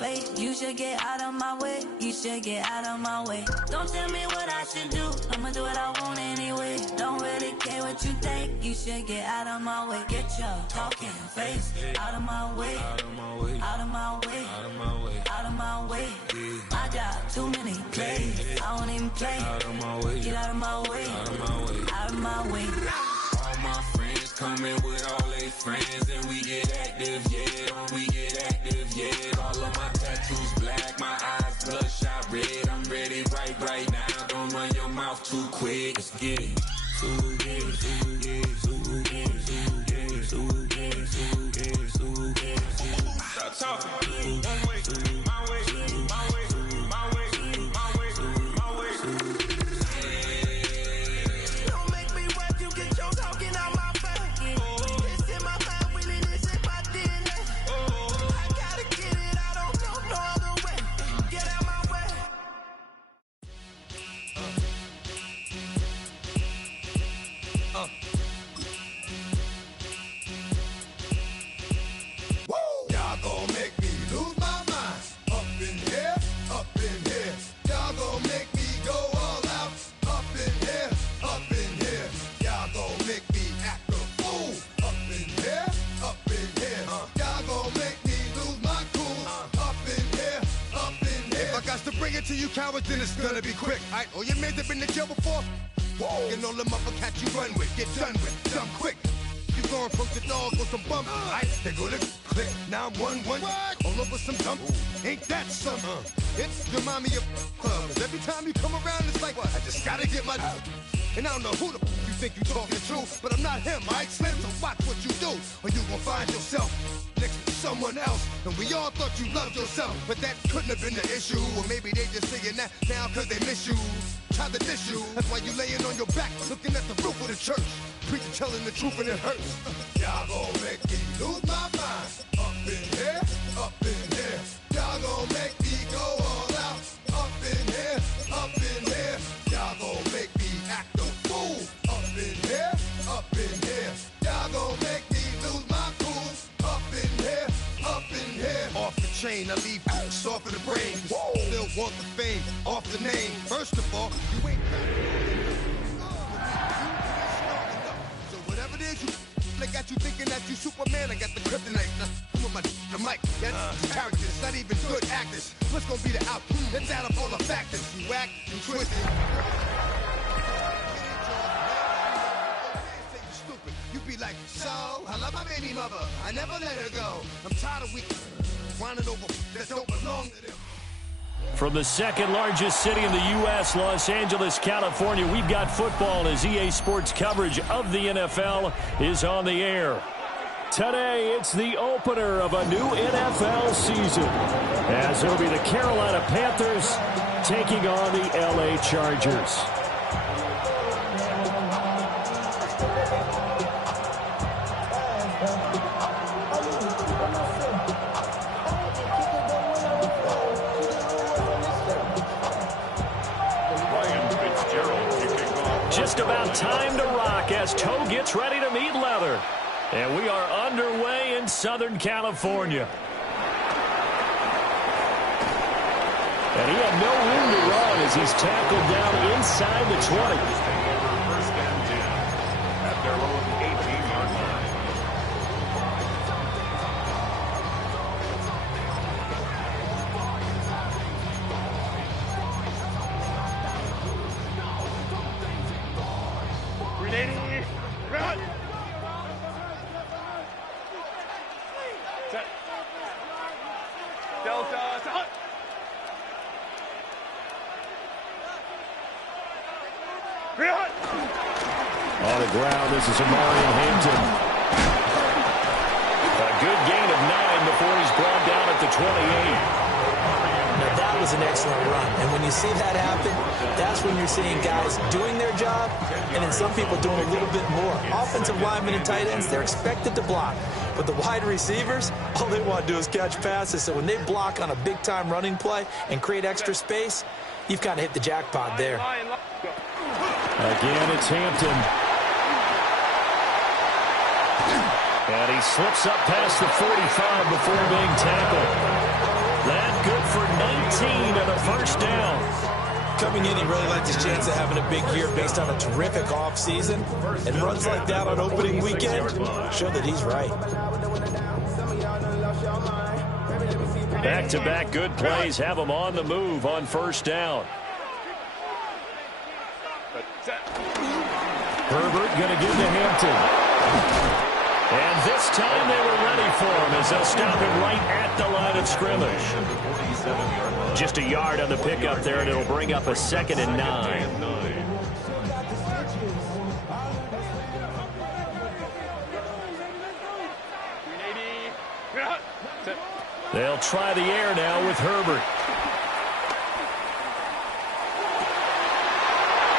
Wait, you should get out of my way. You should get out of my way. Don't tell me what I should do. I'ma do what I want anyway. Don't really care what you think. You should get out of my way. Get your talking face out of my way. Out of my way. Out of my way. Out of my way. Out of my way. I got too many plays. I won't even play. Out of my way. Get out of my way. Out of my way. Out of my way. All my friends coming with all their friends, and we get active, yeah. We get active, yeah. All of my tattoos black, my eyes bloodshot red. I'm ready right now. Don't run your mouth too quick. Let's get it. Stop talking. One way, my way, my way, my way, my way, my way. Don't make me rap, you get your talking out my face. It's in my mind, winning this in my DNA. I gotta get it, I don't know no other way. Get out my way. Y'all gon' make me lose my mind. Up in here, up in here. Y'all gon' make me go all out. Up in here, up in here. Y'all gon' make me act a fool. Up in here, up in here. Y'all gon' make me lose my cool. Up in here, up in here. If I got to bring it to you cowards, then it's gonna be quick. Alright, all your men have been to jail before. Whoa, and all them other cats you run with, get done with, dumb quick. You going from the dog with some bump. Alright, they go to click. Now I'm 1-1. All over some dump. Ain't that something? It's remind me of clubs. Every time you come around, it's like, I just gotta get my. And I don't know who the you think you talking to, but I'm not him, alright, Slim? So watch what you do, or you gon' find yourself next to someone else. And we all thought you loved yourself, but that couldn't have been the issue. Or maybe they just saying that now cause they miss you. Try to diss you. That's why you laying on your back, looking at the roof of the church. Preacher telling the truth and it hurts. Y'all gon' make me lose my mind. Up in here, up in here. Y'all gon' make me go all out. Up in here, up in here. Y'all gon' make me act a fool. Up in here, up in here. Y'all gon' make me lose my cool. Up in here, up in here. Off the chain, I leave soft in the brain. Still want the fame, off the name. First of all, you ain't so whatever it is you they got you thinking that you Superman. I got the kryptonite. Come on, the mic. That's characters, not even good actors. What's gonna be the outcome? Let's add up all the factors. You whack, you twisted. Stupid. You be like, so I love my baby mother. I never let her go. I'm tired of weak whining over that don't belong to them. From the second largest city in the U.S., Los Angeles, California, we've got football as EA Sports coverage of the NFL is on the air. Today, it's the opener of a new NFL season, as it'll be the Carolina Panthers taking on the L.A. Chargers. Just about time to rock as Toe gets ready to meet leather. And we are underway in Southern California. And he had no room to run as he's tackled down inside the 20. First and 10 at their own 18-yard line. Run! Delta, on the ground, this is Amari Hampton. A good gain of 9 before he's brought down at the 28. Now that was an excellent run, and when you see that happen, that's when you're seeing guys doing their job, and then some people doing a little bit more. Offensive linemen and tight ends, they're expected to block, but the wide receivers, all they want to do is catch passes, so when they block on a big-time running play and create extra space, you've kind of hit the jackpot there. Again, it's Hampton. And he slips up past the 45 before being tackled. That good for 19 and a first down. Coming in, he really liked his chance of having a big year based on a terrific offseason. And runs like that on opening weekend show that he's right. Back-to-back good plays have him on the move on first down. Herbert going to give to Hampton. And this time they were ready for him as they'll stop him right at the line of scrimmage. Just a yard on the pickup there, and it'll bring up a 2nd and 9. They'll try the air now with Herbert.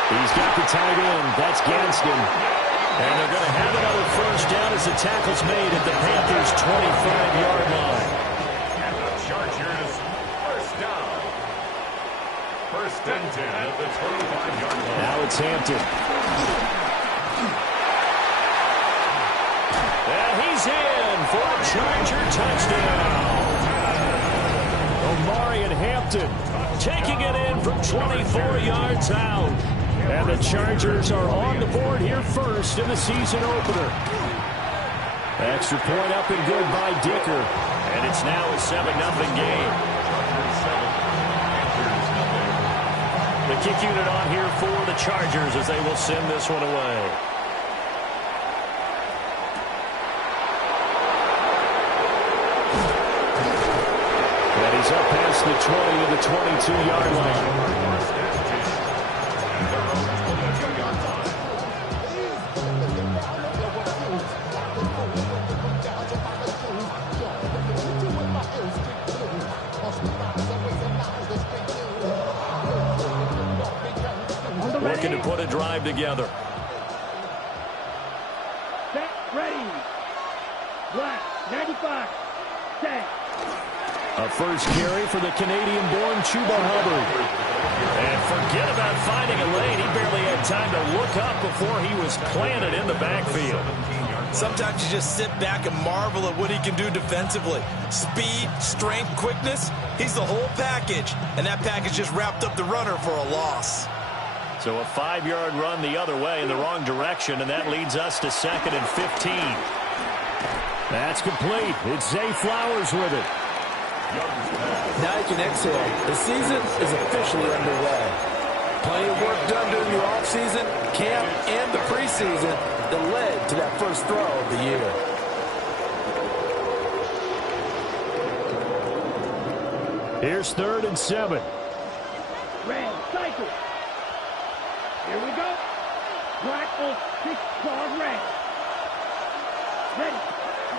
He's got the tight end. That's Gadsden. And they're going to have another first down as the tackle's made at the Panthers' 25-yard line. And the Chargers, first down. First and 10 at the 25-yard line. Now it's Hampton. And he's in for a Charger touchdown. Omari and Hampton taking it in from 24 yards out. And the Chargers are on the board here first in the season opener. Extra point up and good by Dicker. And it's now a 7-0 game. The kick unit on here for the Chargers as they will send this one away. And he's up past the 20 to the 22-yard line. Looking to put a drive together. Set, ready. Black, 95. Set. A first carry for the Canadian-born Chuba Hubbard. And forget about finding a lane. He barely had time to look up before he was planted in the backfield. Sometimes you just sit back and marvel at what he can do defensively. Speed, strength, quickness. He's the whole package. And that package just wrapped up the runner for a loss. So a 5-yard run the other way in the wrong direction, and that leads us to 2nd and 15. That's complete. It's Zay Flowers with it. Now you can exhale. The season is officially underway. Plenty of work done during the offseason, camp, and the preseason that led to that first throw of the year. Here's 3rd and 7. Red, cycle. Here we go. Black on 6 claws red. Ready.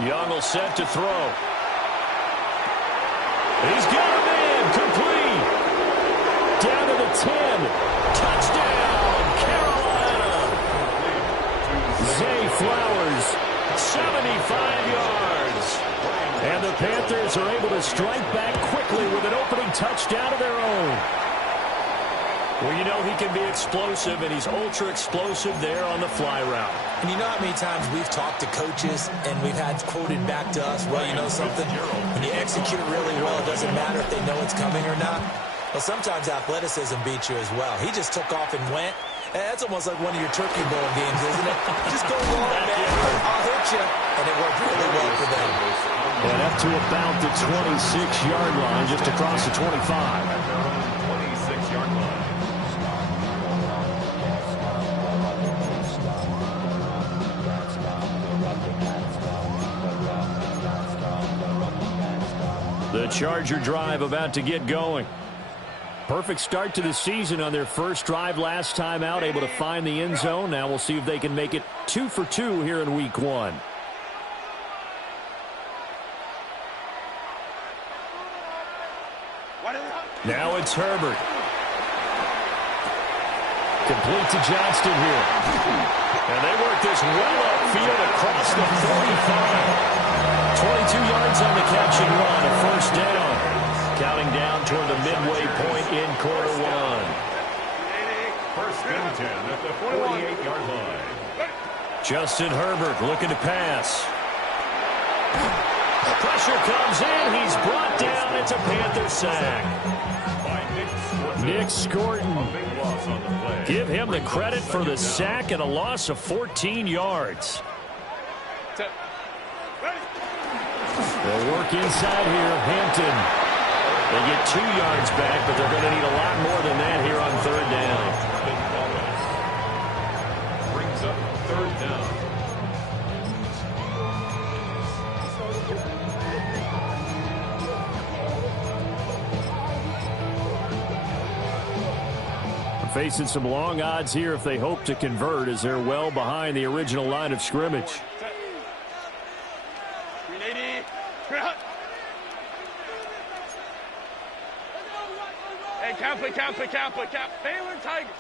Young will set to throw. He's got him in. Complete. Down to the 10. Touchdown, Carolina. Zay Flowers, 75 yards. And the Panthers are able to strike back quickly with an opening touchdown of their own. Well, you know he can be explosive, and he's ultra-explosive there on the fly route. And you know how many times we've talked to coaches and we've had quoted back to us, well, you know something? When you execute really well, it doesn't matter if they know it's coming or not. Well, sometimes athleticism beats you as well. He just took off and went. That's almost like one of your Turkey Bowl games, isn't it? Just go long, man. I'll hit you. And it worked really well for them. And up to about the 26-yard line, just across the 25. 26-yard line. The Charger drive about to get going. Perfect start to the season on their first drive last time out, able to find the end zone. Now we'll see if they can make it 2 for 2 here in week 1. Now it's Herbert. Complete to Johnston here. And they work this well upfield across the 45. 22 yards on the catch and run, a first down. Counting down toward the midway point in quarter 1. First and 10 at the 48-yard line. Justin Herbert looking to pass. Pressure comes in. He's brought down. It's a Panther sack. Nick Scorton. Give him the credit for the sack and a loss of 14 yards. They'll work inside here. Hampton. They get 2 yards back, but they're going to need a lot more than that here on third down. Brings up third down. Facing some long odds here if they hope to convert, as they're well behind the original line of scrimmage. Hey, count. Baylor Tigers.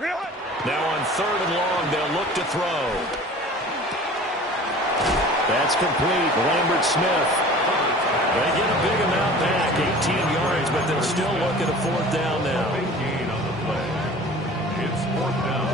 Now on third and long, they'll look to throw. That's complete. Lambert Smith. They get a big amount back, 18 yards, but they'll still look at a fourth down now. Big gain on the play. It's fourth down.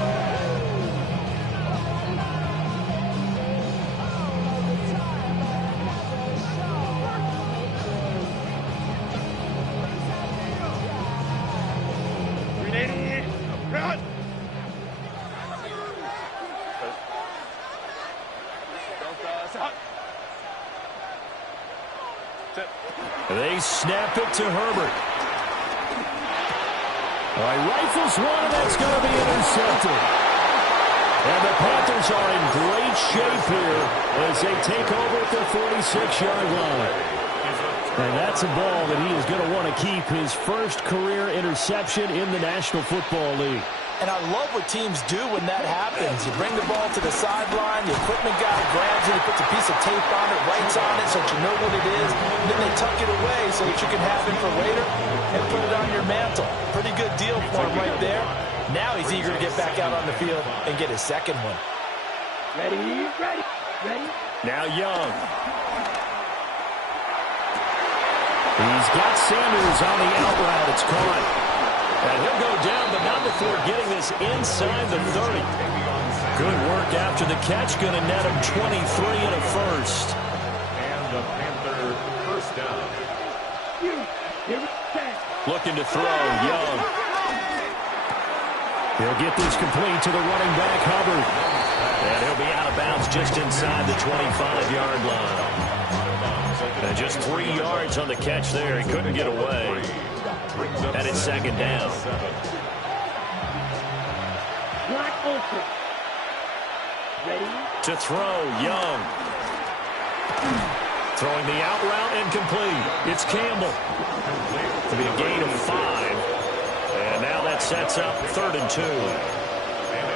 They snap it to Herbert. All right, rifles one, and that's going to be intercepted. And the Panthers are in great shape here as they take over at their 46-yard line. And that's a ball that he is going to want to keep, his first career interception in the National Football League. And I love what teams do when that happens. You bring the ball to the sideline, the equipment guy grabs it, he puts a piece of tape on it, writes on it so that you know what it is, and then they tuck it away so that you can have it for later and put it on your mantle. Pretty good deal for him right there. Now he's eager to get back out on the field and get his second one. Ready. Now Young. He's got Sanders on the out route. It's caught. And he'll go down, but not before getting this inside the 30. Good work after the catch. Going to net him 23 and a first. And the Panther first down. Looking to throw, Young. He'll get this complete to the running back, Hubbard. And he'll be out of bounds just inside the 25-yard line. And just 3 yards on the catch there. He couldn't get away. And it's second down. To throw, Young. Throwing the out route and complete. It's Campbell. It'll be a gain of 5. And now that sets up 3rd and 2.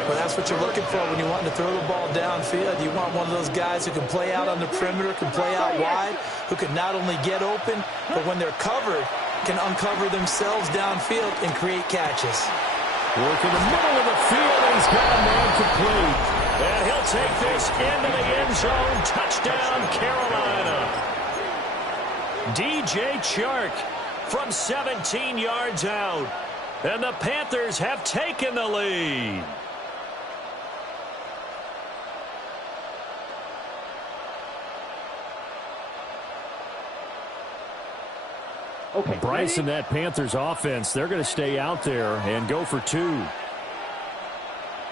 Well, that's what you're looking for when you're wanting to throw the ball downfield. You want one of those guys who can play out on the perimeter, can play out wide, who can not only get open, but when they're covered, can uncover themselves downfield and create catches. Work in the middle of the field, and he's got a man complete. And he'll take this into the end zone. Touchdown, Carolina. DJ Chark from 17 yards out. And the Panthers have taken the lead. Okay, Bryce and that Panthers offense, they're going to stay out there and go for 2.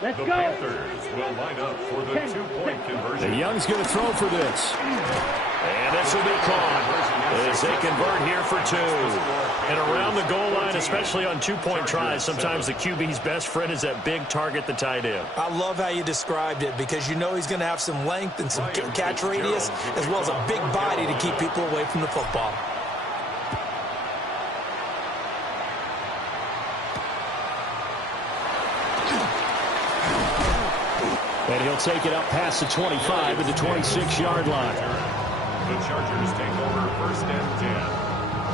Let's The go. Panthers will line up for the 2-point conversion. And Young's going to throw for this. And this will be caught as they convert here for 2. And around the goal line, especially on 2-point tries, sometimes the QB's best friend is that big target, the tight end. I love how you described it because you know he's going to have some length and some catch radius as well as a big body to keep people away from the football. And he'll take it up past the 25 to the 26-yard line. The Chargers take over 1st and 10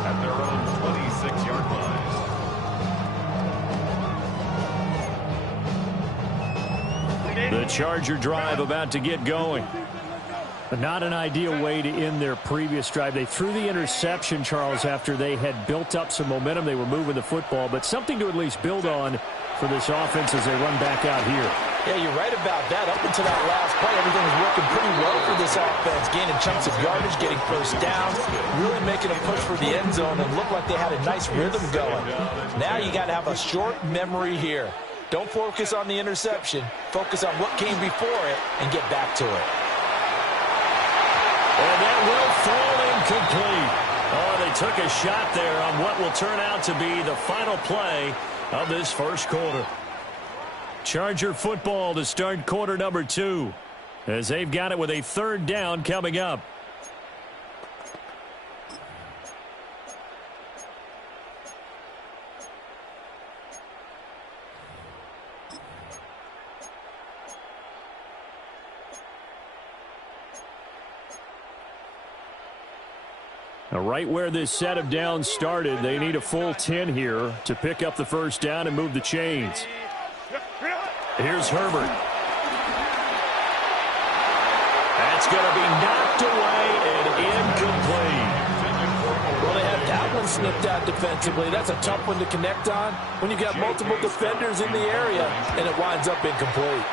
at their own 26-yard line. The Charger drive about to get going. But not an ideal way to end their previous drive. They threw the interception, Charles, after they had built up some momentum. They were moving the football, but something to at least build on for this offense as they run back out here. Yeah, you're right about that. Up until that last play, everything was working pretty well for this offense. Gaining chunks of yardage, getting first downs, really making a push for the end zone, and looked like they had a nice rhythm going. Now you got to have a short memory here. Don't focus on the interception. Focus on what came before it and get back to it. And that will fall incomplete. Oh, they took a shot there on what will turn out to be the final play of this first quarter. Charger football to start quarter number 2, as they've got it with a third down coming up. Now, right where this set of downs started, they need a full 10 here to pick up the first down and move the chains. Here's Herbert. That's going to be knocked away and incomplete. Well, they had that one snipped out defensively. That's a tough one to connect on when you've got multiple defenders in the area, and it winds up incomplete.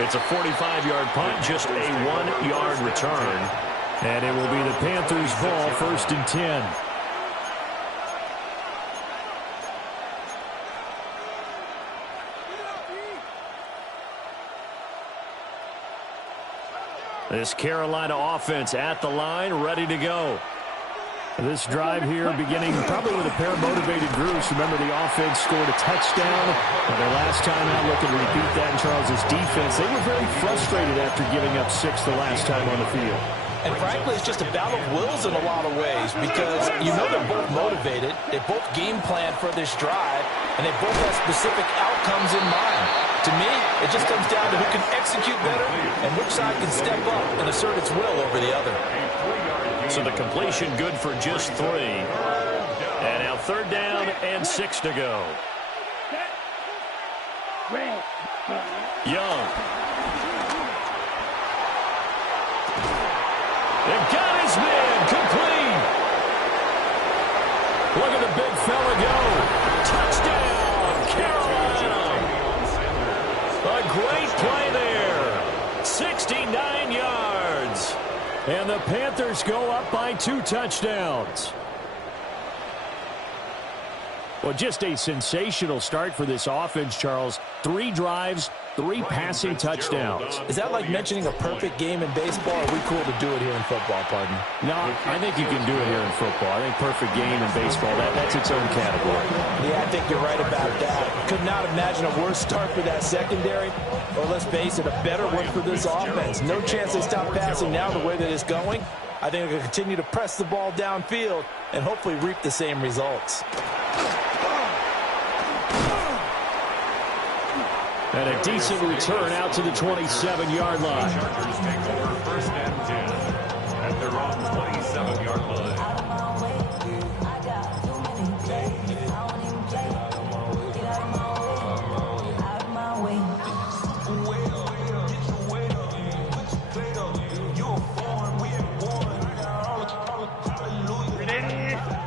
It's a 45-yard punt, just a 1-yard return. And it will be the Panthers' ball, 1st and 10. This Carolina offense at the line, ready to go. This drive here beginning probably with a pair of motivated groups. Remember, the offense scored a touchdown. Their last time out looking to repeat that in Charles' defense. They were very frustrated after giving up 6 the last time on the field. And frankly, it's just a battle of wills in a lot of ways because you know they're both motivated. They both game plan for this drive, and they both have specific outcomes in mind. To me, it just comes down to who can execute better and which side can step up and assert its will over the other. So the completion good for just 3. And now 3rd down and 6 to go. Young. They got his man complete. Look at the big fella go. Touchdown, Carolina. A great play there. 69 yards. And the Panthers go up by 2 touchdowns. Well, just a sensational start for this offense, Charles. 3 drives, 3 passing touchdowns. Is that like mentioning a perfect game in baseball? Or are we cool to do it here in football, pardon? No, I think you can do it here in football. I think perfect game in baseball, that's its own category. Yeah, I think you're right about that. Could not imagine a worse start for that secondary, or let's face it, a better one for this offense. No chance they stop passing now the way that it's going. I think they're going to continue to press the ball downfield and hopefully reap the same results. And a decent return out to the 27-yard line. Chargers take over 1st and 10 at their own 27-yard line.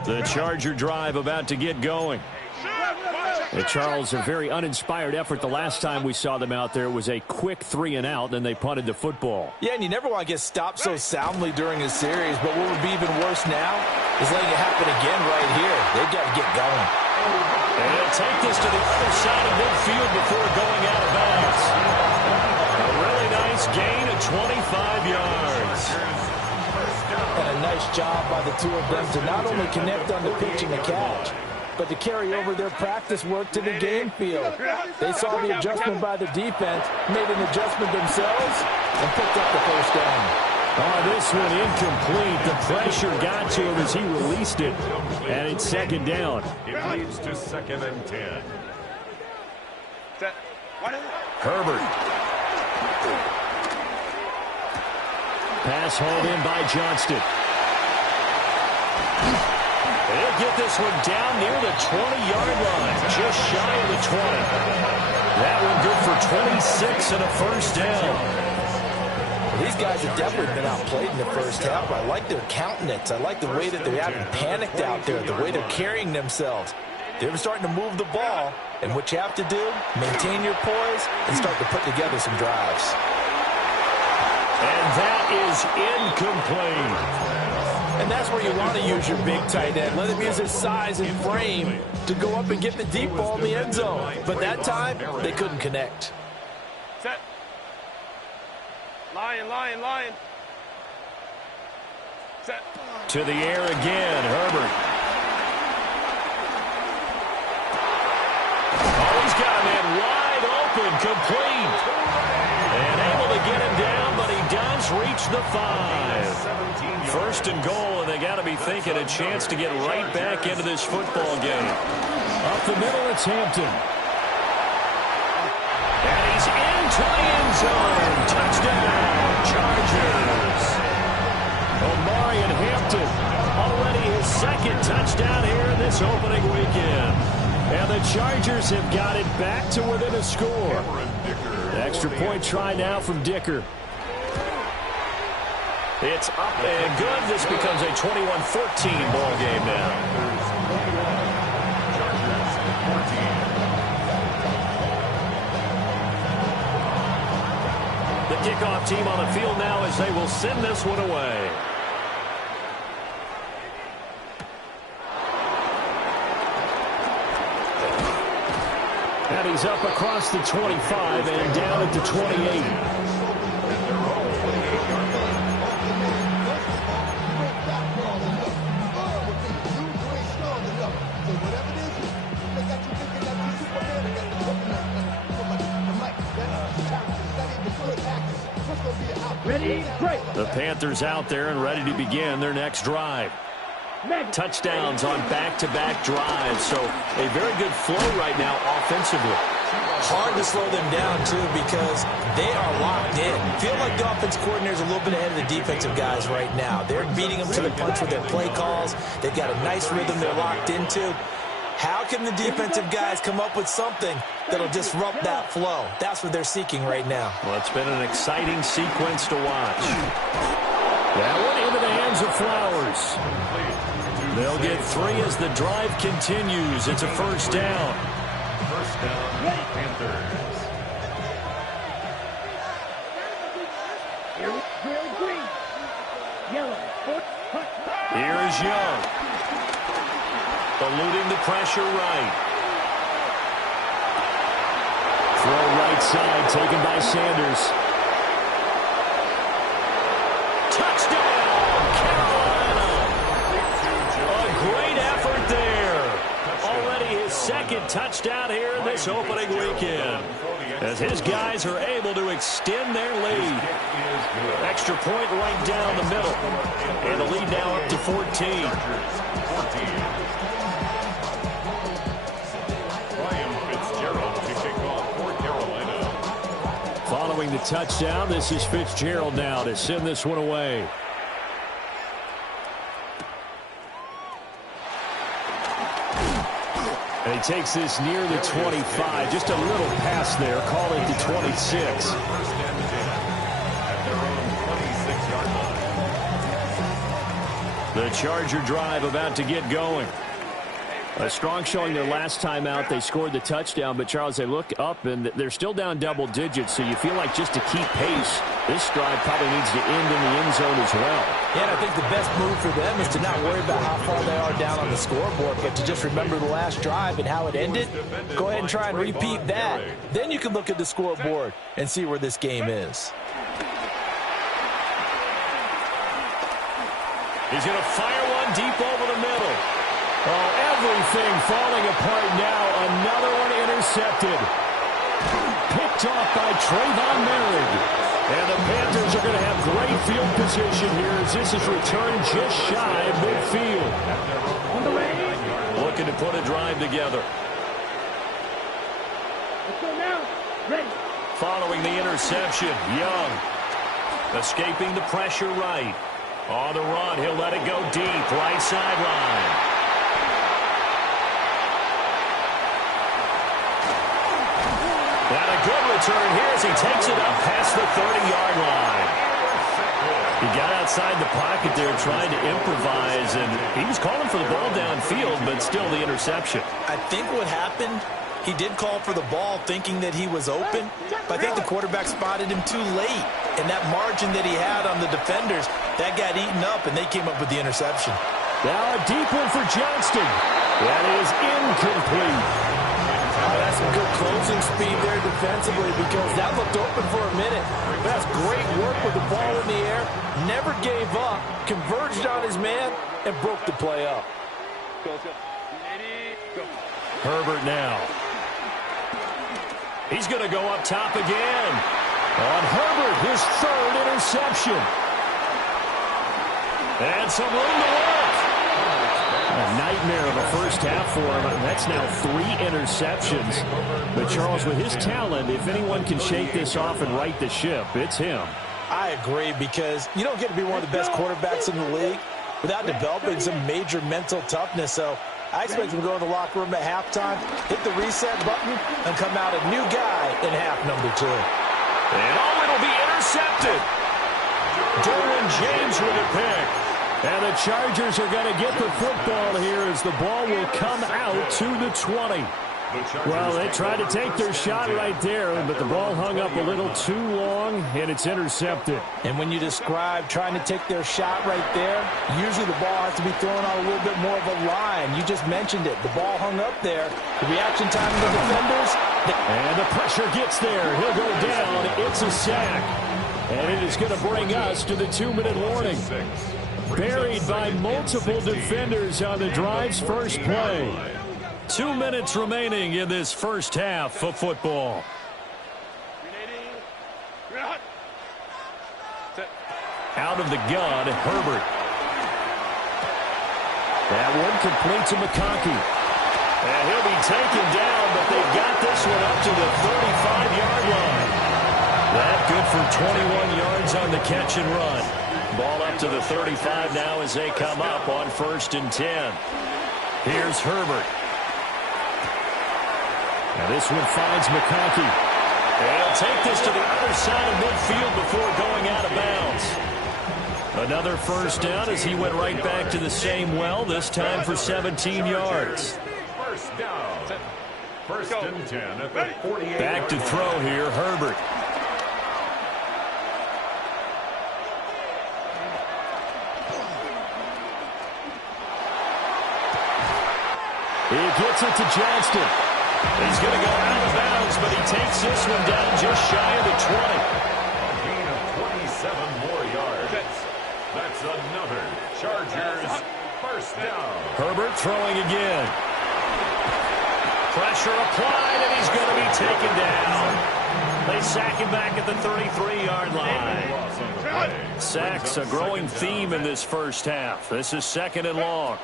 The Charger drive about to get going. Charles, a very uninspired effort the last time we saw them out there. It was a quick 3-and-out, then they punted the football. Yeah, and you never want to get stopped so soundly during a series, but what would be even worse now is letting it happen again right here. They've got to get going. And they'll take this to the other side of midfield before going out of bounds. A really nice gain of 25 yards. And a nice job by the 2 of them to not only connect on the pitch and the catch, but to carry over their practice work to the game field. They saw the adjustment by the defense, made an adjustment themselves, and picked up the first down. Oh, this one incomplete. The pressure got to him as he released it, and it's 2nd down. It leads to 2nd and 10. Herbert. Pass hauled in by Johnston. They'll get this one down near the 20-yard line, just shy of the 20. That one good for 26 and a first down. These guys have definitely been outplayed in the first half. I like their countenance. I like the way that they haven't panicked out there, the way they're carrying themselves. They're starting to move the ball, and what you have to do, maintain your poise and start to put together some drives. And that is incomplete. And that's where you want to use your big tight end. Let him use his size and frame to go up and get the deep ball in the end zone. But that time, they couldn't connect. Set. Lion, lion, lion. Set. To the air again, Herbert. Oh, he's got a man wide open, complete. And able to get him down, but he does reach the 5. First and goal, and they got to be thinking a chance to get right back into this football game. Up the middle, it's Hampton. And he's into the end zone. Touchdown, Chargers. Omarion Hampton, already his second touchdown here in this opening weekend. And the Chargers have got it back to within a score. Extra point try now from Dicker. It's up and good. This becomes a 21-14 ball game now. The kickoff team on the field now as they will send this one away. And he's up across the 25 and down at the 28. Ready, break. The Panthers out there and ready to begin their next drive. Touchdowns on back-to-back drives, so a very good flow right now offensively. Hard to slow them down, too, because they are locked in. Feel like the offense coordinator is a little bit ahead of the defensive guys right now. They're beating them to the punch with their play calls. They've got a nice rhythm they're locked into. How can the defensive guys come up with something that'll disrupt that flow? That's what they're seeking right now. Well, it's been an exciting sequence to watch. That one into the hands of Flowers. They'll get 3 as the drive continues. It's a first down. First down, Panthers. Green. Yellow. Here's Young. Eluding the pressure right. Throw right side taken by Sanders. Touchdown, Carolina. A great effort there. Already his second touchdown here in this opening weekend, as his guys are able to extend their lead. Extra point right down the middle. And the lead now up to 14. Following the touchdown, this is Fitzgerald now to send this one away. And he takes this near the 25. Just a little pass there. Call it the 26. The Charger drive about to get going. A strong showing their last time out. They scored the touchdown, but, Charles, they look up, and they're still down double digits, so you feel like just to keep pace, this drive probably needs to end in the end zone as well. Yeah, and I think the best move for them is to not worry about how far they are down on the scoreboard, but to just remember the last drive and how it ended. Go ahead and try and repeat that. Then you can look at the scoreboard and see where this game is. He's going to fire one deep over the middle. Oh, everything falling apart now. Another one intercepted. Picked off by Trayvon Merrick. And the Panthers are going to have great field position here as this is returned just shy of midfield. On the way. Looking to put a drive together. Let's go now. Ready. Following the interception, Young escaping the pressure right. On the run, he'll let it go deep, right sideline. And a good return here as he takes it up past the 30-yard line. He got outside the pocket there trying to improvise, and he was calling for the ball downfield, but still the interception. I think what happened, he did call for the ball thinking that he was open, but I think the quarterback spotted him too late. And that margin that he had on the defenders, that got eaten up, and they came up with the interception. Now a deep one for Johnston. That is incomplete. Oh, that's some good closing speed there defensively because that looked open for a minute. That's great work with the ball in the air. Never gave up, converged on his man, and broke the play up. Herbert now. He's going to go up top again. On Herbert, his third interception. And some room to work. A nightmare of a first half for him. That's now 3 interceptions. But Charles, with his talent, if anyone can shake this off and right the ship, it's him. I agree because you don't get to be one of the best quarterbacks in the league without developing some major mental toughness. So I expect him to go in the locker room at halftime, hit the reset button, and come out a new guy in half number 2. And it'll be intercepted. Derwin James with a pick. And the Chargers are going to get the football here as the ball will come out to the 20. Well, they tried to take their shot right there, but the ball hung up a little too long, and it's intercepted. And when you describe trying to take their shot right there, usually the ball has to be thrown on a little bit more of a line. You just mentioned it. The ball hung up there. The reaction time of the defenders. And the pressure gets there. He'll go down. It's a sack. And it is going to bring us to the 2-minute warning. Buried by multiple defenders on the drive's first play. 2 minutes remaining in this first half of football. Out of the gun, Herbert. That one complete to McConkey. And he'll be taken down, but they've got this one up to the 35-yard line. That good for 21 yards on the catch and run. Ball up to the 35 now as they come up on 1st and 10. Here's Herbert. Now this one finds McConkey. And he'll take this to the other side of midfield before going out of bounds. Another first down as he went right back to the same well, this time for 17 yards. First down. 1st and 10 at the 48. Back to throw here, Herbert. He gets it to Johnston. He's going to go out of bounds, but he takes this one down just shy of the 20. A gain of 27 more yards. That's another Chargers first down. Herbert throwing again. Pressure applied, and he's going to be taken down. They sack him back at the 33-yard line. Sacks a growing theme in this first half. This is 2nd and long.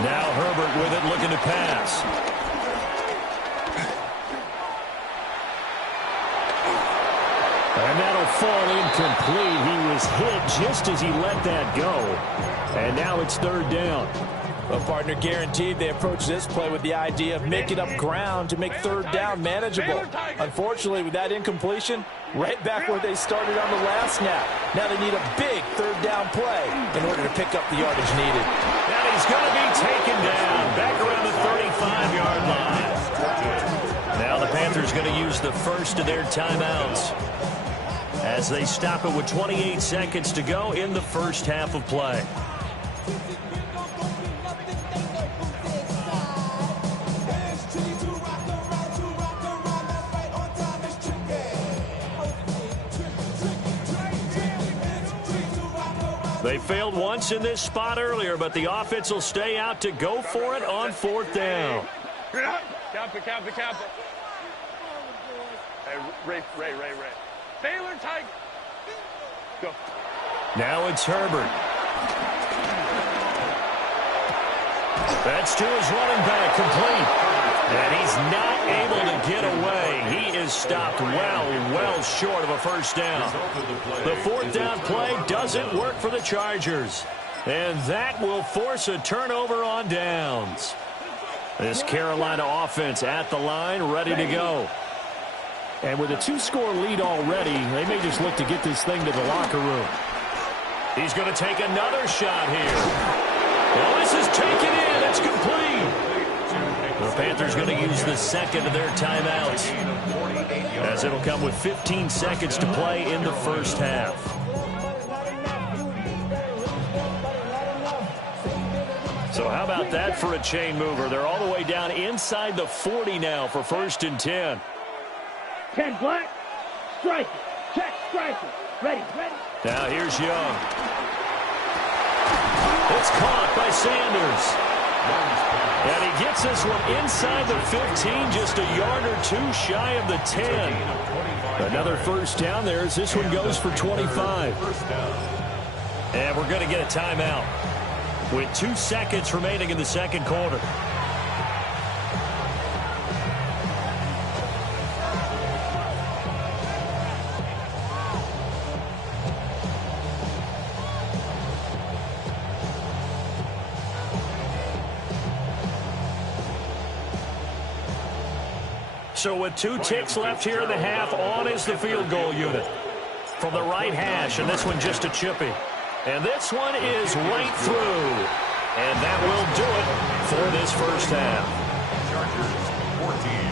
Now Herbert with it, looking to pass. And that'll fall incomplete. He was hit just as he let that go. And now it's 3rd down. Well, partner, guaranteed they approach this play with the idea of making up ground to make 3rd down manageable. Unfortunately, with that incompletion, right back where they started on the last snap. Now they need a big 3rd down play in order to pick up the yardage needed. And he's going to be taken down back around the 35-yard line. Now the Panthers going to use the first of their timeouts as they stop it with 28 seconds to go in the first half of play. They failed once in this spot earlier, but the offense will stay out to go for it on 4th down. Cap it. Hey, Ray. Baylor Tiger. Go. Now it's Herbert. That's to his running back, complete. And he's not able to get away. He is stopped well short of a first down. The 4th down play doesn't work for the Chargers. And that will force a turnover on downs. This Carolina offense at the line, ready to go. And with a 2-score lead already, they may just look to get this thing to the locker room. He's going to take another shot here. Well, this is taken in. It's complete. The Panthers going to use the second of their timeouts, as it'll come with 15 seconds to play in the first half. So how about that for a chain mover? They're all the way down inside the 40 now for 1st and 10. 10 black. Strike. Check striker. Ready. Now here's Young. It's caught by Sanders. And he gets this one inside the 15, just a yard or two shy of the 10. Another first down there as this one goes for 25. And we're going to get a timeout with 2 seconds remaining in the second quarter. So with 2 ticks left here in the half, on is the field goal unit from the right hash, and this one just a chippy. And this one is right through. And that will do it for this first half. Chargers 14.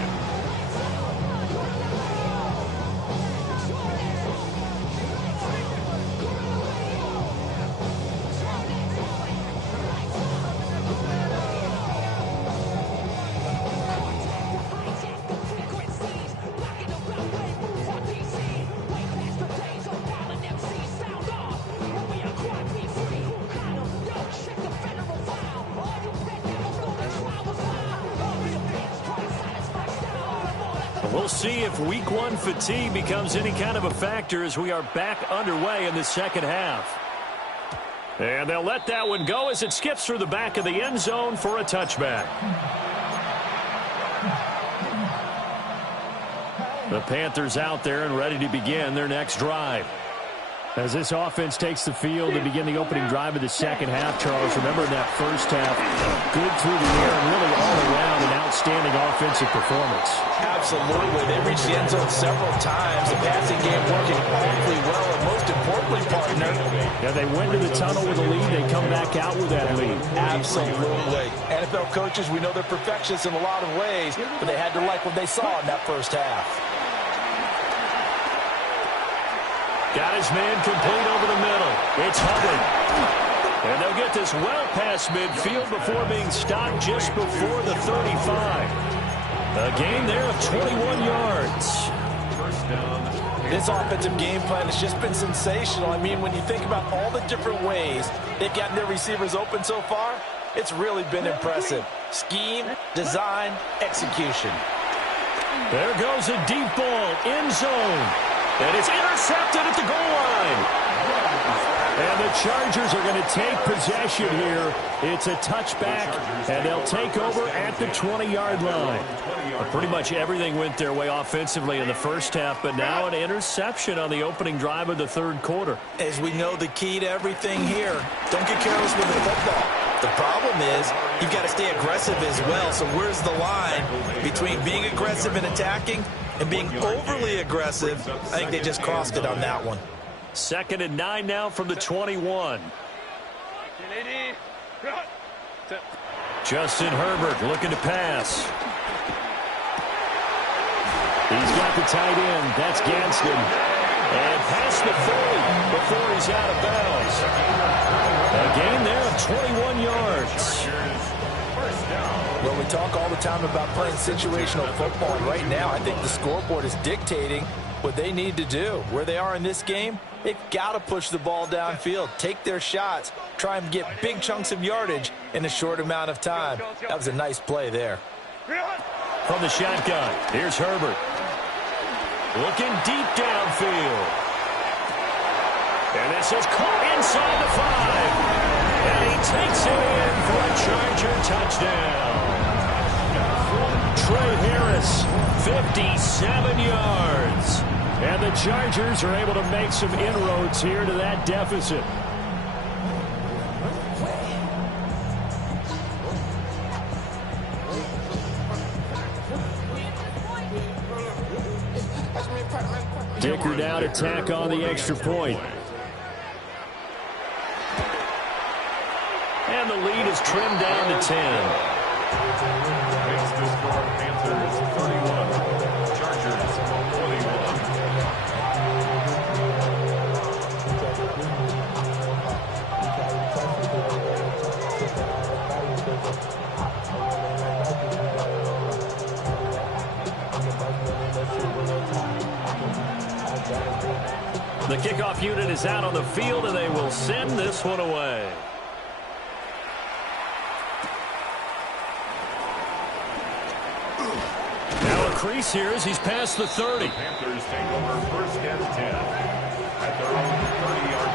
We'll see if week 1 fatigue becomes any kind of a factor as we are back underway in the second half. And they'll let that one go as it skips through the back of the end zone for a touchback. The Panthers out there and ready to begin their next drive. As this offense takes the field to begin the opening drive of the second half, Charles, remember in that first half, good through the air and really all around an outstanding offensive performance. Absolutely. They reached the end zone several times. The passing game working awfully well, and most importantly, partner. Yeah, they went to the tunnel with a lead. They come back out with that lead. Absolutely. NFL coaches, we know they're perfectionists in a lot of ways, but they had to like what they saw in that first half. Got his man complete over the middle. It's Hubbard. And they'll get this well past midfield before being stopped just before the 35. A gain there of 21 yards. This offensive game plan has just been sensational. I mean, when you think about all the different ways they've gotten their receivers open so far, it's really been impressive. Scheme, design, execution. There goes a deep ball, end zone. And it's intercepted at the goal line. And the Chargers are going to take possession here. It's a touchback, and they'll take over at the 20-yard line. Pretty much everything went their way offensively in the first half, but now an interception on the opening drive of the third quarter. As we know, the key to everything here, don't get careless with the football. The problem is you've got to stay aggressive as well. So where's the line between being aggressive and attacking and being overly aggressive? I think they just crossed it on that one. 2nd and 9 now from the 21. Justin Herbert looking to pass. He's got the tight end. That's Gadsden. And past the 40 before he's out of bounds. A gain there of 21 yards. Well, we talk all the time about playing situational football, and right now I think the scoreboard is dictating what they need to do. Where they are in this game, they've got to push the ball downfield, take their shots, try and get big chunks of yardage in a short amount of time. That was a nice play there. From the shotgun, here's Herbert. Looking deep downfield. And this is caught inside the 5. And he takes it in for a Charger touchdown. Trey Harris, 57 yards. And the Chargers are able to make some inroads here to that deficit. Dicker down to tack on the extra point. is trimmed down to 10. Makes the score Panthers 31, Chargers 21. The kickoff unit is out on the field, and they will send this one away. Now a crease here as he's past the 30. The Panthers take over first and 10 at their own 30-yard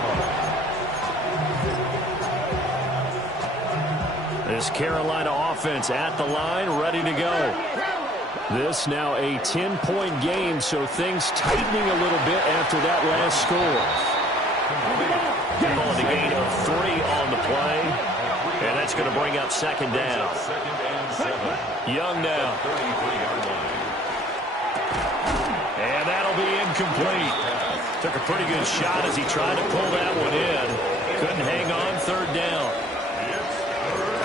line. This Carolina offense at the line, ready to go. This now a 10-point game, so things tightening a little bit after that last score. On the gain of 3 on the play, and that's going to bring up second down. Second and 7. Young now. 33-yard line. And that'll be incomplete. Took a pretty good shot as he tried to pull that one in. Couldn't hang on, third down.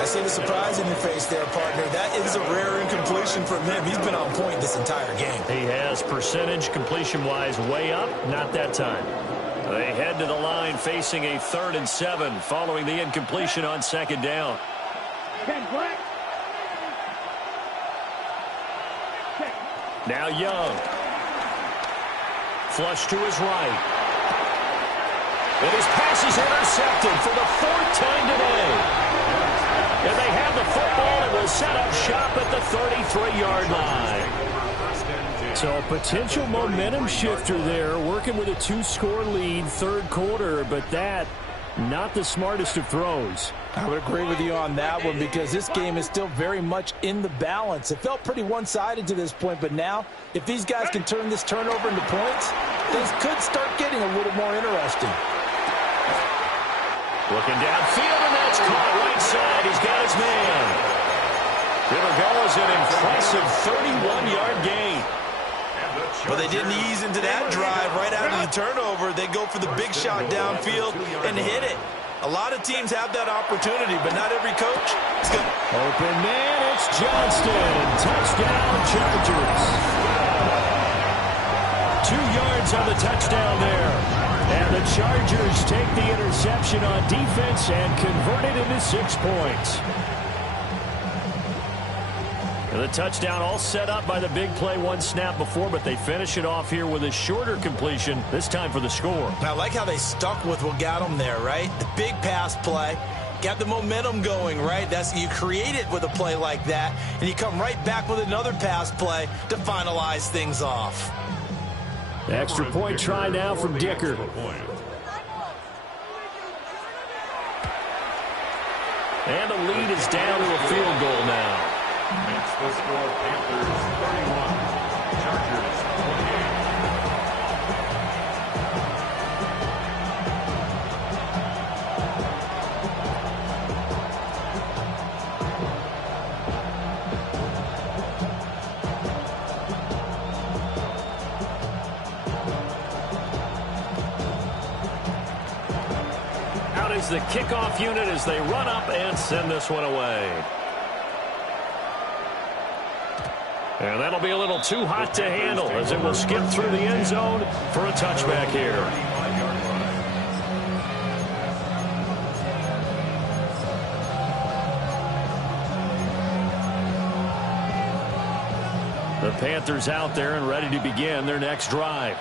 I see the surprise in your face there, partner. That is a rare incompletion from him. He's been on point this entire game. He has percentage completion-wise way up. Not that time. They head to the line facing a 3rd and 7 following the incompletion on second down. 10 black. Now Young. Flush to his right. And his pass is intercepted for the 4th time today. And they have the football and will set up shop at the 33-yard line. So a potential momentum shifter there, working with a 2-score lead, third quarter, but that, not the smartest of throws. I would agree with you on that one because this game is still very much in the balance. It felt pretty one-sided to this point, but now, if these guys can turn this turnover into points, things could start getting a little more interesting. Looking downfield, and that's caught right side. He's got his man. It'll go as an impressive 31-yard gain. But they didn't ease into that drive right out of the turnover. They go for the big shot downfield and hit it. A lot of teams have that opportunity, but not every coach is going to. Open man, it's Johnston. Touchdown, Chargers. 2 yards on the touchdown there. And the Chargers take the interception on defense and convert it into 6 points. And the touchdown all set up by the big play 1 snap before, but they finish it off here with a shorter completion, this time for the score. I like how they stuck with what got them there, right? The big pass play. Got the momentum going, right? You create it with a play like that, and you come right back with another pass play to finalize things off. Extra point try now from Dicker. And the lead is down to a field goal now. Makes the score Panthers 31, Chargers 28. Out is the kickoff unit as they run up and send this one away. And that'll be a little too hot to handle as it will skip through the end zone for a touchback here. The Panthers out there and ready to begin their next drive.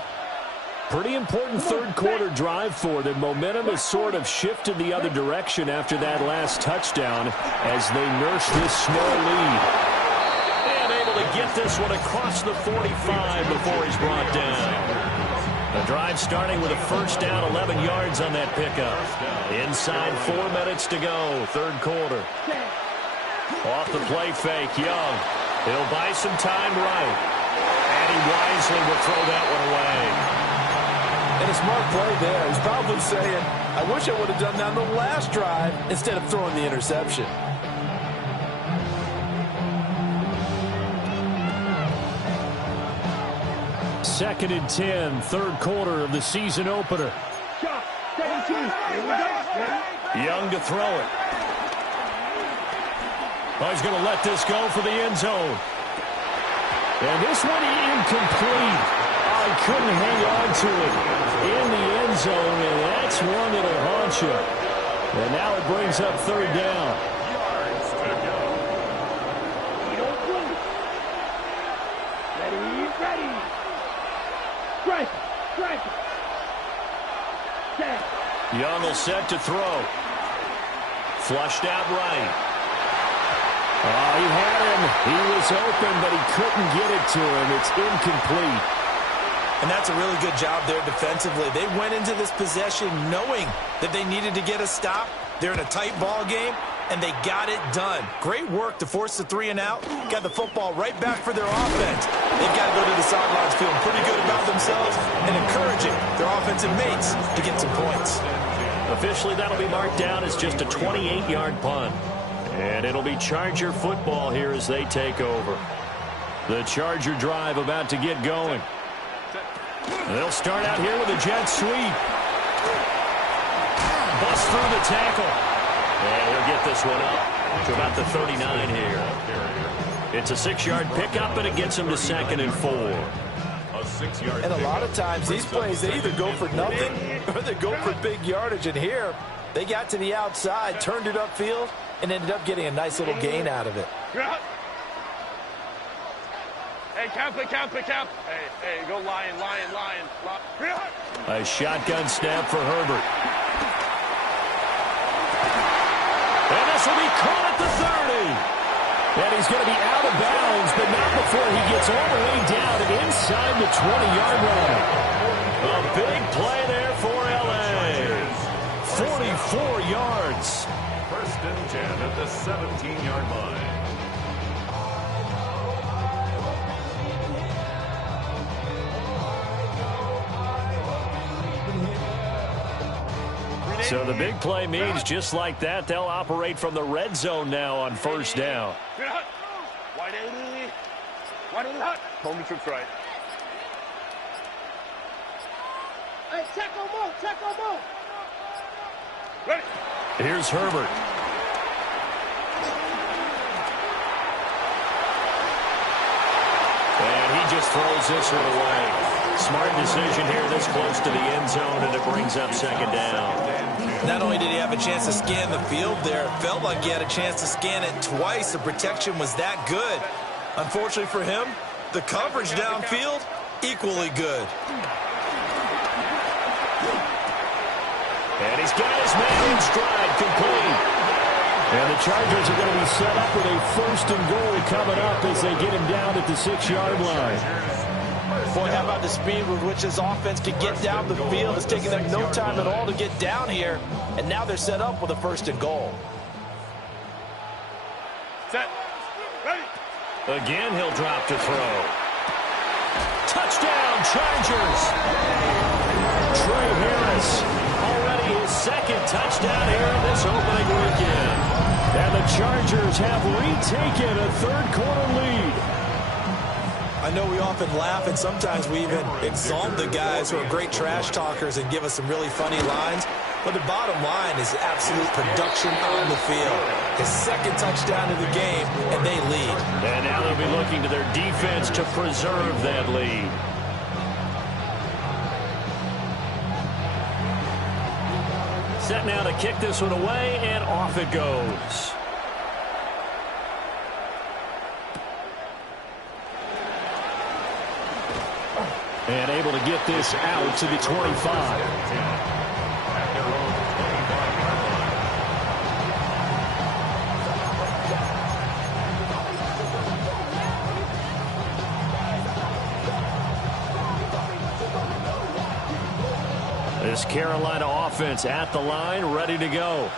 Pretty important third quarter drive for them. Momentum has sort of shifted the other direction after that last touchdown as they nurse this small lead. To get this one across the 45 before he's brought down. The drive starting with a first down, 11 yards on that pickup. Inside 4 minutes to go, third quarter. Off the play fake, Young. He'll buy some time right. And he wisely will throw that one away. And a smart play there. He's probably saying, I wish I would have done that on the last drive instead of throwing the interception. Second and 10, third quarter of the season opener. Shot, 17. Here we go. Young to throw it. Oh, he's going to let this go for the end zone. And this one incomplete. Oh, he couldn't hang on to it in the end zone, and that's one that'll haunt you. And now it brings up third down. Yards to go. Ready. Strike it. Set. Young will set to throw. Flushed out right. Oh, he had him. He was open, but he couldn't get it to him. It's incomplete. And that's a really good job there defensively. They went into this possession knowing that they needed to get a stop. They're in a tight ball game, and they got it done. Great work to force the 3 and out. Got the football right back for their offense. They've got to go to the sidelines feeling pretty good about themselves and encouraging their offensive mates to get some points. Officially, that'll be marked down as just a 28-yard punt. And it'll be Charger football here as they take over. The Charger drive about to get going. They'll start out here with a jet sweep. Bust through the tackle. And he'll get this one up to about the 39 here. It's a 6-yard pickup, and it gets him to 2nd and 4. And a lot of times these plays, they either go for nothing or they go for big yardage. And here, they got to the outside, turned it upfield, and ended up getting a nice little gain out of it. Hey, count. Hey, go lion. A shotgun snap for Herbert. And this will be caught at the 30. And he's going to be out of bounds, but not before he gets all the way down inside the 20-yard line. A big play there for L.A. 44 yards. 1st and 10 at the 17-yard line. So the big play means just like that, they'll operate from the red zone now on 1st down. Home to troops right. Hey, check on move. Ready. Here's Herbert. And he just throws this one away. Smart decision here this close to the end zone, and it brings up 2nd down. Not only did he have a chance to scan the field there, it felt like he had a chance to scan it twice. The protection was that good. Unfortunately for him, the coverage downfield, equally good. And he's got his man in stride, complete. And the Chargers are going to be set up with a 1st and goal coming up as they get him down at the 6-yard line. Boy, how about the speed with which this offense can get down the field? It's taking them no time at all to get down here. And now they're set up with a 1st and goal. Set. Ready. Again, he'll drop to throw. Touchdown, Chargers. Trey Harris, already his 2nd touchdown here in this opening weekend. And the Chargers have retaken a 3rd quarter lead. I know we often laugh, and sometimes we even exalt the guys who are great trash talkers and give us some really funny lines. But the bottom line is absolute production on the field. His 2nd touchdown of the game, and they lead. And now they'll be looking to their defense to preserve that lead. Set now to kick this one away, and off it goes. And able to get this out to the 25. This Carolina offense at the line, ready to go.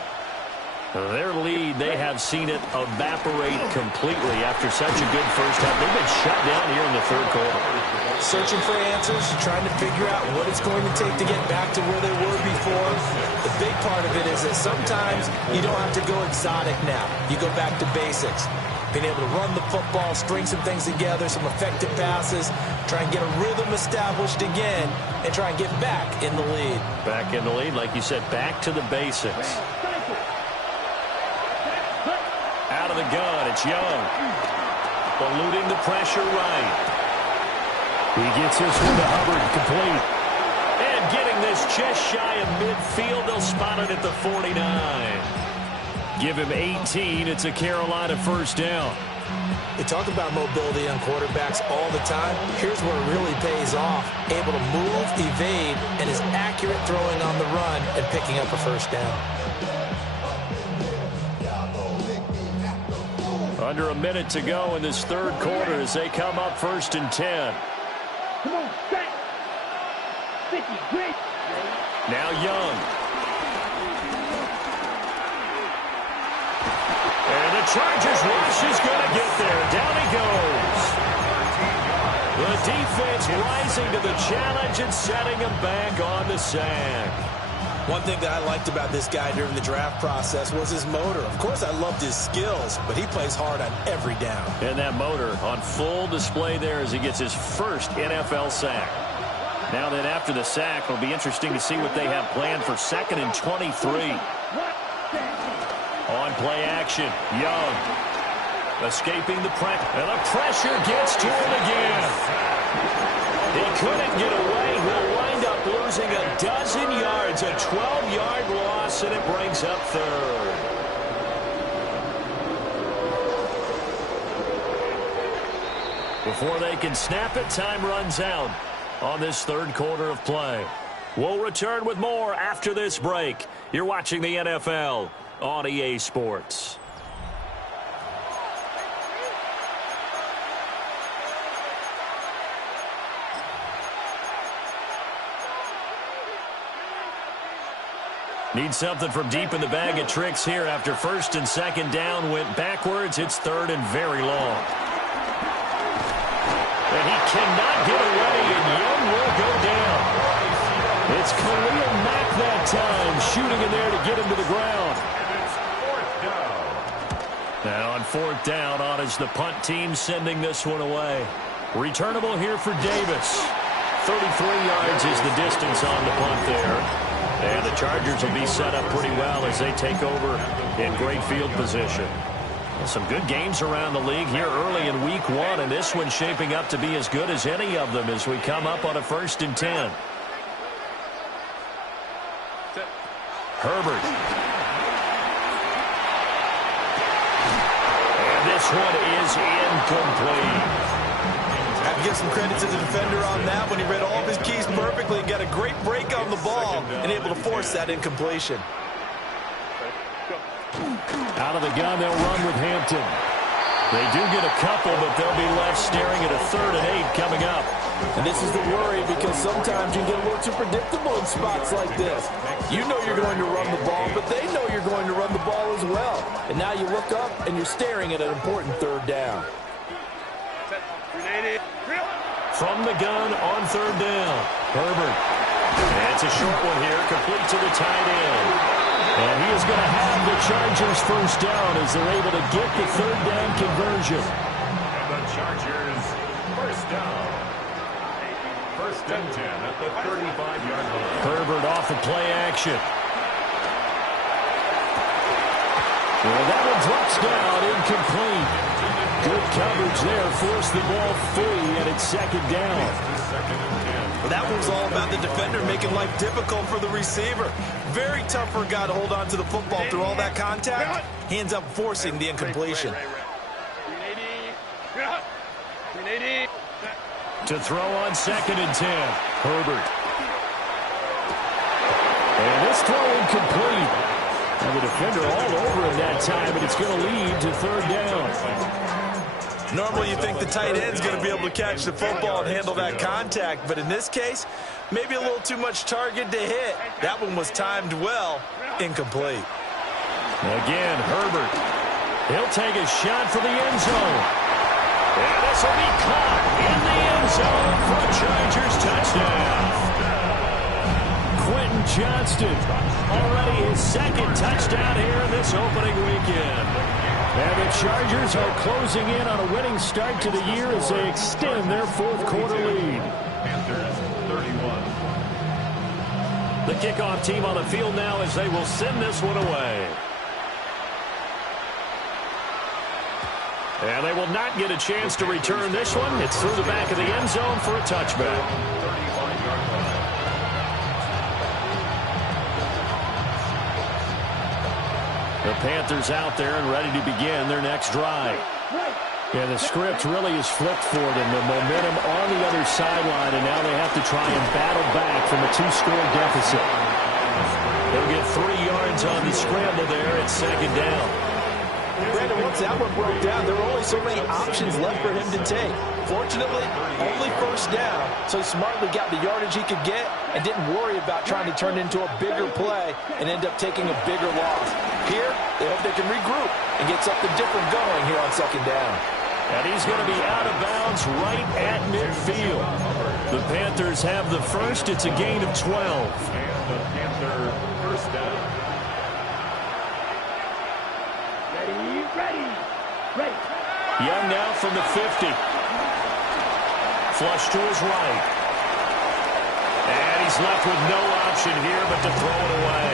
Their lead, they have seen it evaporate completely after such a good first half. They've been shut down here in the 3rd quarter. Searching for answers, trying to figure out what it's going to take to get back to where they were before. The big part of it is that sometimes you don't have to go exotic now. You go back to basics. Being able to run the football, string some things together, some effective passes, try and get a rhythm established again, and try and get back in the lead. Back in the lead, like you said, back to the basics. Out of the gun. It's Young. Eluding the pressure right. He gets this one to Hubbard, complete. And getting this just shy of midfield. They'll spot it at the 49. Give him 18. It's a Carolina first down. We talk about mobility on quarterbacks all the time. Here's where it really pays off. Able to move, evade, and is accurate throwing on the run and picking up a first down. Under a minute to go in this third quarter as they come up 1st and 10. Come on, back. 50, great. Now Young. And the Chargers rush is going to get there. Down he goes. The defense rising to the challenge and setting him back on the sack. One thing that I liked about this guy during the draft process was his motor. Of course, I loved his skills, but he plays hard on every down. And that motor on full display there as he gets his first NFL sack. Now then, after the sack, it'll be interesting to see what they have planned for 2nd and 23. On play action, Young. Escaping the pressure. And the pressure gets to him again. He couldn't get away. He'll wind up losing a dozen yards. A 12-yard loss, and it brings up 3rd. Before they can snap it, time runs out on this third quarter of play. We'll return with more after this break. You're watching the NFL on EA Sports. Need something from deep in the bag of tricks here after 1st and 2nd down went backwards. It's 3rd and very long. And he cannot get away, and Young will go down. It's Khalil Mack that time, shooting in there to get him to the ground. Now on 4th down, on is the punt team sending this one away. Returnable here for Davis. 33 yards is the distance on the punt there. And the Chargers will be set up pretty well as they take over in great field position. Some good games around the league here early in week 1, and this one's shaping up to be as good as any of them as we come up on a 1st and 10. Herbert. And this one is incomplete. I have to give some credit to the defender on that when he read all of his keys perfectly and got a great break on the ball and able to force that incompletion. Out of the gun, they'll run with Hampton. They do get a couple, but they'll be left staring at a 3rd and 8 coming up. And this is the worry because sometimes you get a little too predictable in spots like this. You know you're going to run the ball, but they know you're going to run the ball as well. And now you look up and you're staring at an important 3rd down. From the gun on 3rd down, Herbert. And it's a short one here, complete to the tight end. And he is going to have the Chargers first down as they're able to get the 3rd down conversion. And the Chargers first down. 1st and 10 at the 35-yard line. Herbert off of play action. Well, that one drops down, incomplete. Good coverage there, forced the ball free, and it's 2nd down. That was all about the defender making life difficult for the receiver. Very tough for a guy to hold on to the football through all that contact. Hands up, forcing the incompletion. To throw on 2nd and 10, Herbert. And this throw incomplete. And the defender all over him that time, and it's going to lead to 3rd down. Normally you think the tight end's going to be able to catch the football and handle that contact, but in this case, maybe a little too much target to hit. That one was timed well, incomplete. Again, Herbert. He'll take a shot for the end zone. And this will be caught in the end zone for a Chargers touchdown. Quentin Johnston, already his 2nd touchdown here in this opening weekend. And the Chargers are closing in on a winning start to the year as they extend their 4th quarter lead. Panthers 31. The kickoff team on the field now as they will send this one away. And they will not get a chance to return this one. It's through the back of the end zone for a touchback. The Panthers out there and ready to begin their next drive. Yeah, the script really is flipped for them. The momentum on the other sideline, and now they have to try and battle back from a 2-score deficit. They'll get 3 yards on the scramble there at second down. Brandon, once that one broke down, there were only so many options left for him to take. Fortunately, only first down, so he smartly got the yardage he could get and didn't worry about trying to turn it into a bigger play and end up taking a bigger loss. Here, they hope they can regroup and get something different going here on second down. And he's going to be out of bounds right at midfield. The Panthers have the first. It's a gain of 12. And the Panther first down. Ready. Young now from the 50. Flush to his right. And he's left with no option here but to throw it away.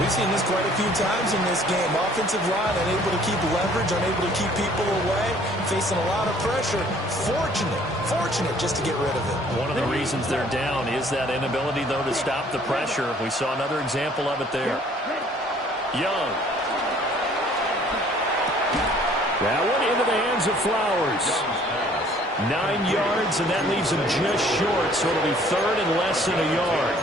We've seen this quite a few times in this game. Offensive line unable to keep leverage, unable to keep people away, facing a lot of pressure. Fortunate just to get rid of it. One of the reasons they're down is that inability, though, to stop the pressure. We saw another example of it there. Young. That one into the hands of Flowers. 9 yards, and that leaves him just short, so it'll be third and less than a yard.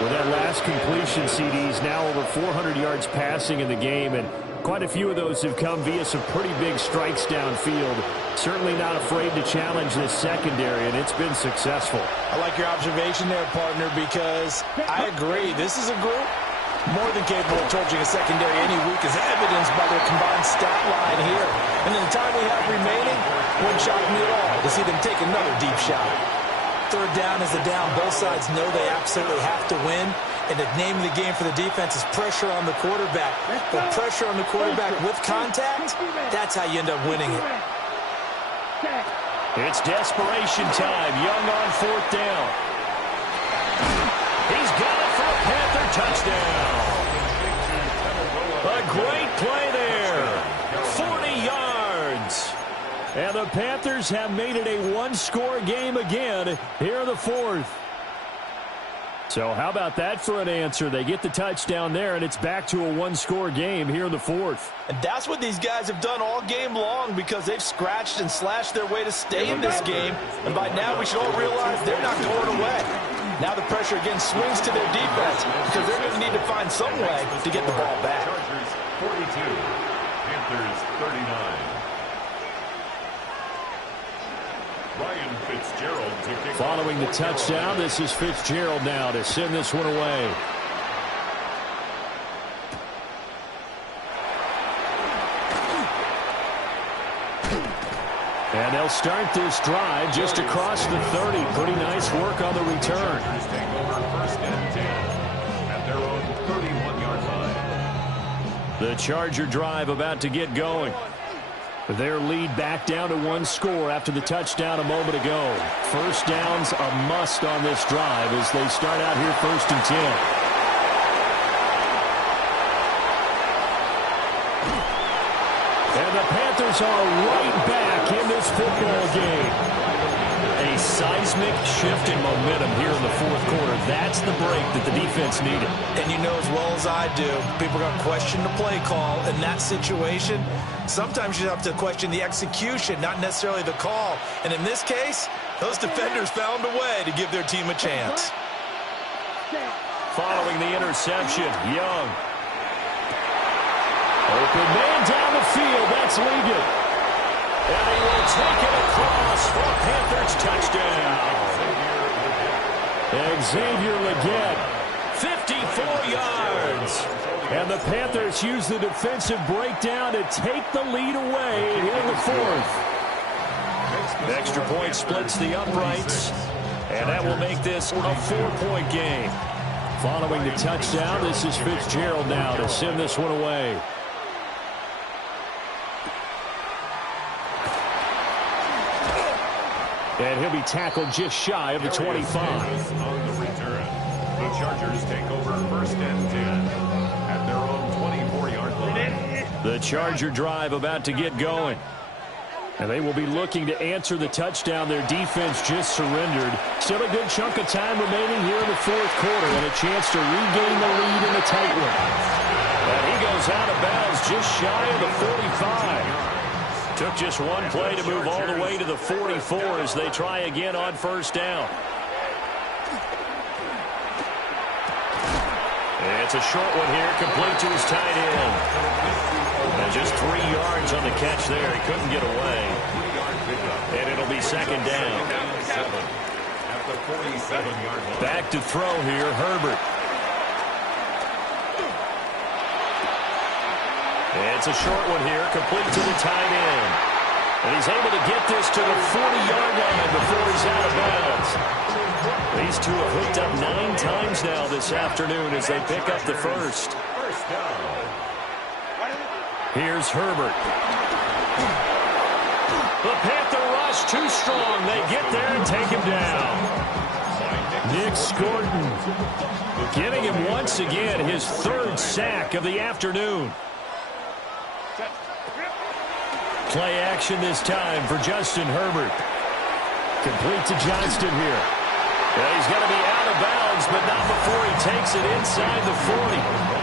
With that last completion, CD's now over 400 yards passing in the game, and quite a few of those have come via some pretty big strikes downfield. Certainly not afraid to challenge this secondary, and it's been successful. I like your observation there, partner, because I agree. This is a group more than capable of torching a secondary any week, as evidenced by their combined stat line here. And in the time we have remaining, wouldn't shock me at all to see them take another deep shot. Third down is the down. Both sides know they absolutely have to win. And the name of the game for the defense is pressure on the quarterback. But pressure on the quarterback with contact, that's how you end up winning it. It's desperation time. Young on fourth down. He's got it for a Panther touchdown. A great play there. 40 yards. And the Panthers have made it a 1-score game again here in the fourth. So how about that for an answer? They get the touchdown there, and it's back to a 1-score game here in the fourth. And that's what these guys have done all game long, because they've scratched and slashed their way to stay in this game. And by now we should all realize they're not going away. Now the pressure again swings to their defense, because they're going to need to find some way to get the ball back. Chargers 42, Panthers 39. Ryan Fitzgerald to kick. Following the touchdown, this is Fitzgerald now to send this one away. And they'll start this drive just across the 30. Pretty nice work on the return. Chargers take over first and 10 at their own 31-yard line. The Charger drive about to get going. Their lead back down to 1 score after the touchdown a moment ago. First down's a must on this drive as they start out here first and 10. And the Panthers are right back in this football game. A seismic shift in momentum here in the fourth quarter. That's the break that the defense needed. And you know as well as I do, people are going to question the play call in that situation. Sometimes you have to question the execution, not necessarily the call. And in this case, those defenders found a way to give their team a chance. Following the interception, Young. Open man down the field. That's Ligon. And he will take it across for a Panthers touchdown. Xavier Leggett, 54 yards. And the Panthers use the defensive breakdown to take the lead away here in the fourth. Extra point splits the uprights, and that will make this a 4-point game. Following the touchdown, this is Fitzgerald now to send this one away. And he'll be tackled just shy of the 25. On the return, the Chargers take over first and 10 at their own 24-yard line. The Charger drive about to get going. And they will be looking to answer the touchdown. Their defense just surrendered. Still a good chunk of time remaining here in the fourth quarter and a chance to regain the lead in a tight one. And he goes out of bounds just shy of the 45. Took just one play to move all the way to the 44 as they try again on first down. It's a short one here, complete to his tight end. And just 3 yards on the catch there. He couldn't get away. And it'll be second down. At the 47-yard line. Back to throw here, Herbert. It's a short one here, complete to the tight end. And he's able to get this to the 40-yard line before he's out of bounds. These two have hooked up 9 times now this afternoon as they pick up the first. First down. Here's Herbert. The Panther rush too strong. They get there and take him down. Nick Scorton getting him once again his 3rd sack of the afternoon. Play action this time for Justin Herbert. Complete to Johnston here. Yeah, he's going to be out of bounds, but not before he takes it inside the 40.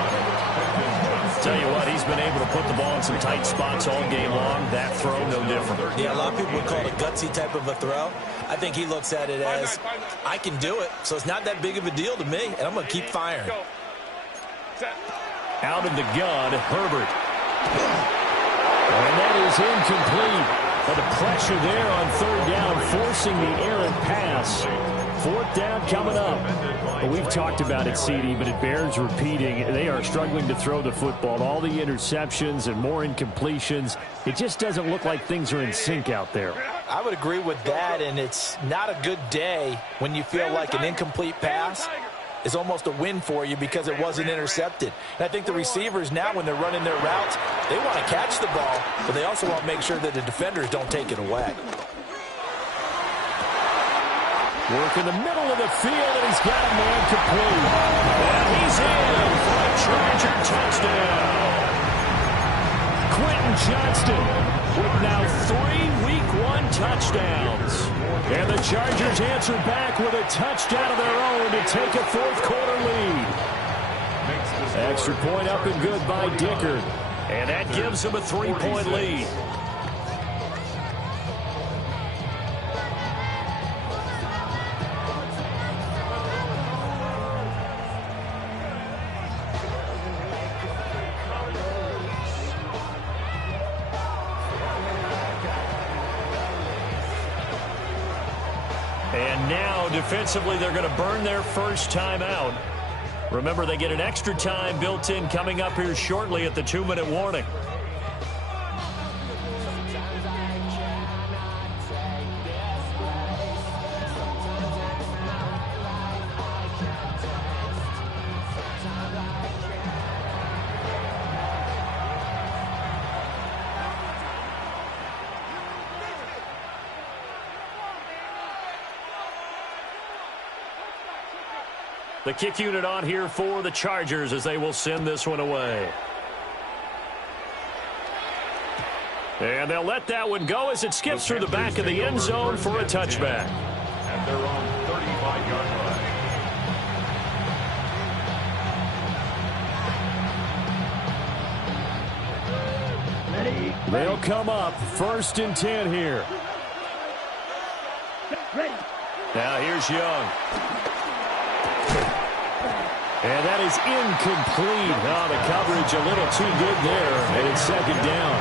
Tell you what, he's been able to put the ball in some tight spots all game long. That throw, no different. Yeah, a lot of people would call it a gutsy type of a throw. I think he looks at it as, I can do it, so it's not that big of a deal to me, and I'm going to keep firing. Out of the gun, Herbert. And that is incomplete. But the pressure there on 3rd down, forcing the errant pass. 4th down coming up. Well, we've talked about it, CD, but it bears repeating. They are struggling to throw the football. All the interceptions and more incompletions. It just doesn't look like things are in sync out there. I would agree with that, and it's not a good day when you feel like an incomplete pass is almost a win for you because it wasn't intercepted. And I think the receivers now, when they're running their routes, they want to catch the ball, but they also want to make sure that the defenders don't take it away. Work in the middle of the field, and he's got a man complete. And he's in for a Charger touchdown. Quentin Johnston with now 3 Week 1 touchdowns. And the Chargers answer back with a touchdown of their own to take a 4th quarter lead. Extra point up and good by Dicker. And that gives them a 3-point lead. And now, defensively, they're going to burn their first timeout. Remember, they get an extra time built in coming up here shortly at the 2-minute warning. The kick unit on here for the Chargers as they will send this one away. And they'll let that one go as it skips through the back of the end zone for a touchback. At their own 35-yard line. They'll come up 1st and 10 here. Now here's Young. And that is incomplete. Oh, the coverage a little too good there, and it's 2nd down.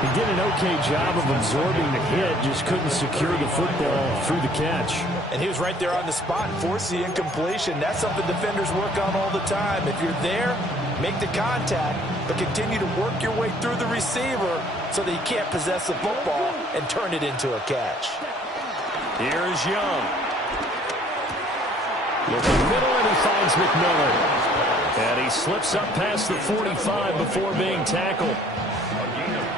He did an okay job of absorbing the hit, just couldn't secure the football through the catch. And he was right there on the spot and forced the incompletion. That's something defenders work on all the time. If you're there, make the contact, but continue to work your way through the receiver so that you can't possess the football and turn it into a catch. Here's Young. With the middle, and he finds McMillan. And he slips up past the 45 before being tackled.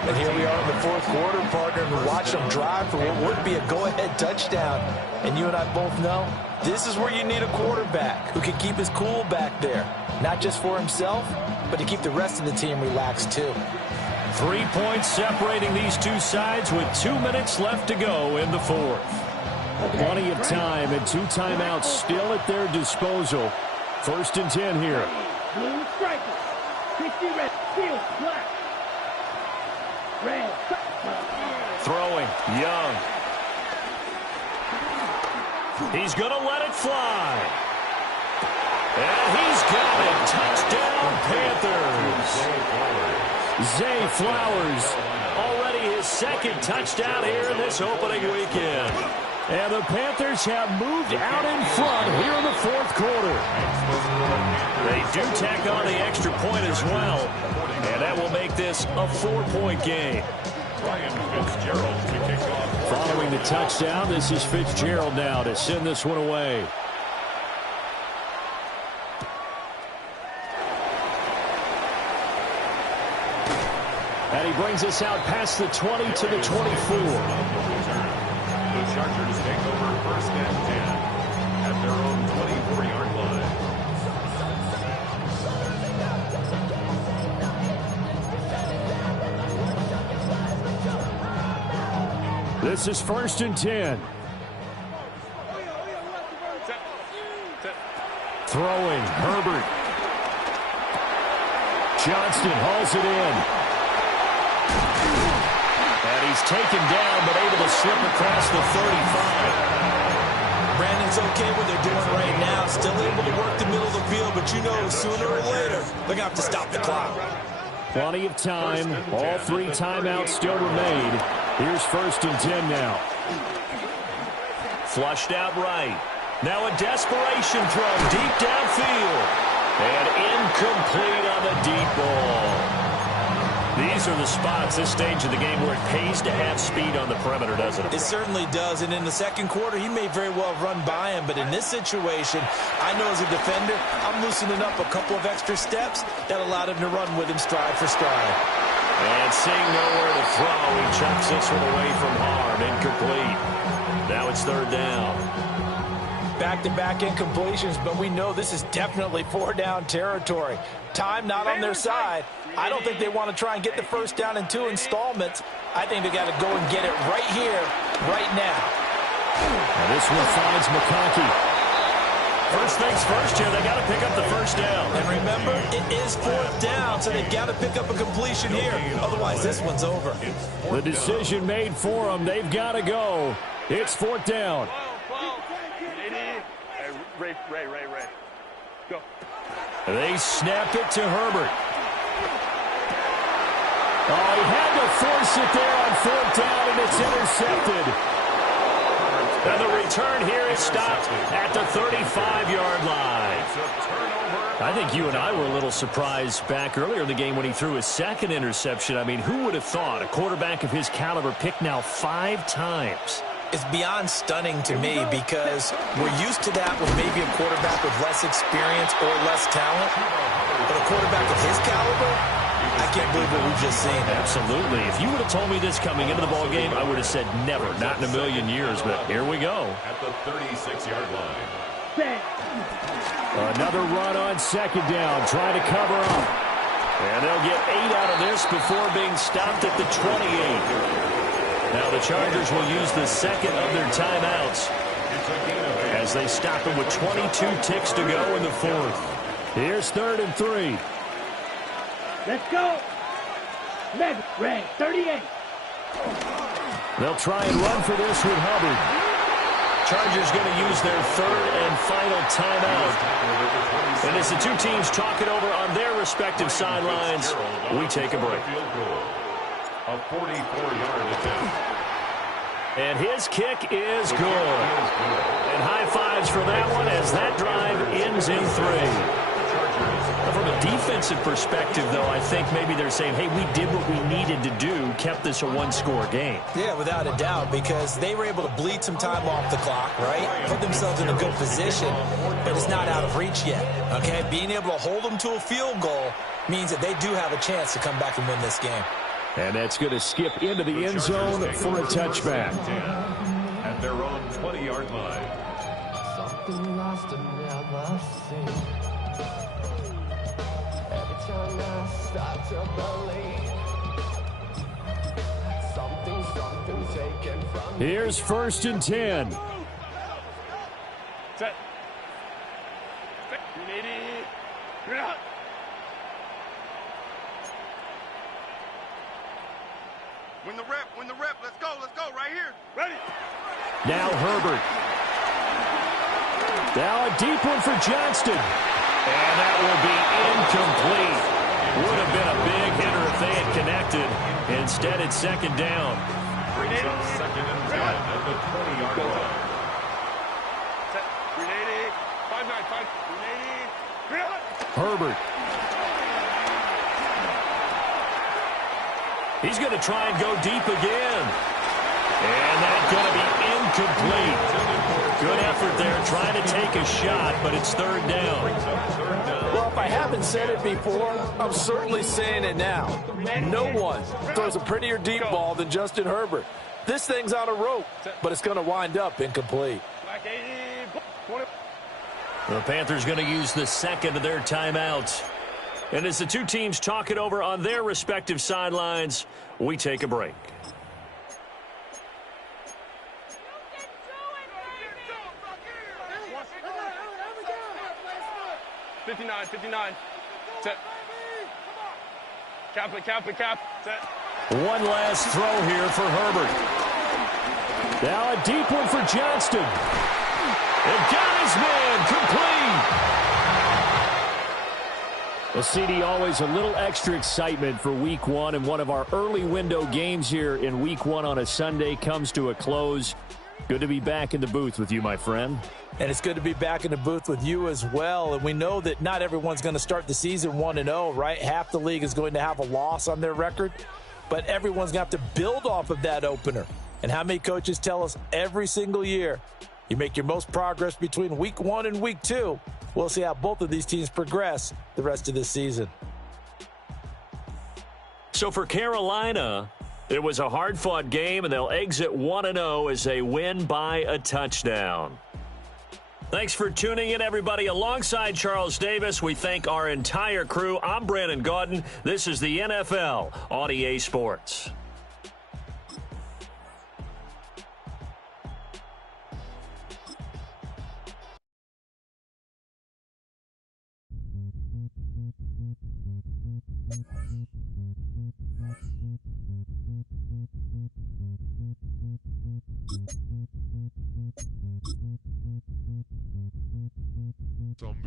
And here we are in the fourth quarter, partner, and we're watching them drive for what would be a go-ahead touchdown. And you and I both know this is where you need a quarterback who can keep his cool back there. Not just for himself, but to keep the rest of the team relaxed too. 3 points separating these two sides with 2 minutes left to go in the fourth. Plenty of time and 2 timeouts still at their disposal. 1st and 10 here. Blue striker. 60 red. Field black. Red. Throwing. Young. He's going to let it fly. And he's got it. Touchdown, Panthers. Zay Flowers, already his 2nd touchdown here in this opening weekend. And the Panthers have moved out in front here in the fourth quarter. They do tack on the extra point as well. And that will make this a 4-point game. Following the touchdown, this is Fitzgerald now to send this one away. And he brings us out past the 20 to the 24. The Chargers take over 1st and 10 at their own 24-yard line. This is 1st and 10. Throwing, Herbert. Johnston hauls it in. And he's taken down, but able to slip across the 35. Brandon's okay what they're doing right now. Still able to work the middle of the field, but you know sooner or later they're going to have to stop the clock. Plenty of time. All 3 timeouts still remain. Here's 1st and 10 now. Flushed out right. Now a desperation throw deep downfield. And incomplete on the deep ball. These are the spots, this stage of the game, where it pays to have speed on the perimeter, doesn't it? It certainly does, and in the second quarter, he may very well have run by him, but in this situation, I know as a defender, I'm loosening up a couple of extra steps that allowed him to run with him stride for stride. And seeing nowhere to throw, he chucks this one away from harm, incomplete. Now it's 3rd down. Back-to-back incompletions, but we know this is definitely 4-down territory. Time not on their side. I don't think they want to try and get the 1st down in 2 installments. I think they got to go and get it right here, right now. And this one finds McConkey. First things first here, they got to pick up the 1st down. And remember, it is 4th down, so they've got to pick up a completion here. Otherwise, this one's over. The decision made for them. They've got to go. It's 4th down. Ray. Go. They snap it to Herbert. Oh, he had to force it there on 4th down, and it's intercepted. And the return here is stopped at the 35-yard line. I think you and I were a little surprised back earlier in the game when he threw his 2nd interception. I mean, who would have thought a quarterback of his caliber picked now 5 times? It's beyond stunning to me because we're used to that with maybe a quarterback with less experience or less talent. But a quarterback of his caliber, I can't believe what we've just seen. Absolutely. If you would have told me this coming into the ball game, I would have said never, not in a million years. But here we go. At the 36-yard line. Another run on 2nd down, trying to cover up. And they'll get 8 out of this before being stopped at the 28. Now the Chargers will use the 2nd of their timeouts as they stop him with 22 ticks to go in the 4th. Here's 3rd and 3. Let's go. Madden, red, 38. They'll try and run for this with Hubbard. Chargers going to use their 3rd and final timeout. And as the 2 teams talk it over on their respective sidelines, we take a break. A 44-yard attempt. And his kick is good. And high fives for that one as that drive ends in 3. From a defensive perspective, though, I think maybe they're saying, hey, we did what we needed to do, kept this a 1-score game. Yeah, without a doubt, because they were able to bleed some time off the clock, right? Put themselves in a good position, but it's not out of reach yet, okay? Being able to hold them to a field goal means that they do have a chance to come back and win this game. And that's going to skip into the end zone for a touchback. At their own 20-yard line. Something lost and never seen. Every time I start to believe something taken from me. Here's 1st and 10. Set. You're out. Win the rep. Let's go, right here. Ready. Now Herbert. Now a deep one for Johnston. And that will be incomplete. Would have been a big hitter if they had connected. Instead, it's 2nd down. Brings up 2nd and 10 at the 20-yard line. Set. 380. 5-9. 380. Herbert. He's going to try and go deep again. And that's going to be incomplete. Good effort there trying to take a shot, but it's 3rd down. Well, if I haven't said it before, I'm certainly saying it now. No one throws a prettier deep ball than Justin Herbert. This thing's on a rope, but it's going to wind up incomplete. The Panthers going to use the 2nd of their timeouts. And as the two teams talk it over on their respective sidelines, we take a break. $59. Set. Cap. Set. One last throw here for Herbert. Now a deep one for Johnston. And got his man complete. Well, CD, always a little extra excitement for Week 1, and one of our early window games here in Week 1 on a Sunday comes to a close. Good to be back in the booth with you, my friend. And it's good to be back in the booth with you as well. And we know that not everyone's going to start the season 1-0, right? Half the league is going to have a loss on their record, but everyone's going to have to build off of that opener. And how many coaches tell us every single year, you make your most progress between Week 1 and Week 2. We'll see how both of these teams progress the rest of this season. So for Carolina, it was a hard-fought game, and they'll exit 1-0 as they win by a touchdown. Thanks for tuning in, everybody. Alongside Charles Davis, we thank our entire crew. I'm Brandon Gaudin. This is the NFL on EA Sports. Zombie.